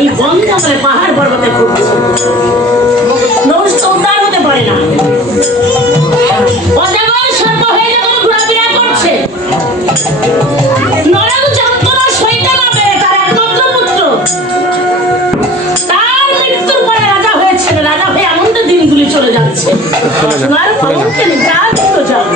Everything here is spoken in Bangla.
এই বন জঙ্গলে পাহাড় পর্বতে মানুষ তো উদ্ধার হতে পারে না। অজাগর সর্প হয়ে যখন ঘোরাফেরা করছে, নরক যন্ত্রণা সইতে পারবে তার একমাত্র পুত্র, তার মৃত্যুর পরে রাজা হয়েছিল। রাজা হয়ে আনন্দের দিনগুলি চলে যাচ্ছে। সোনার পালনকে যা দিত যাও।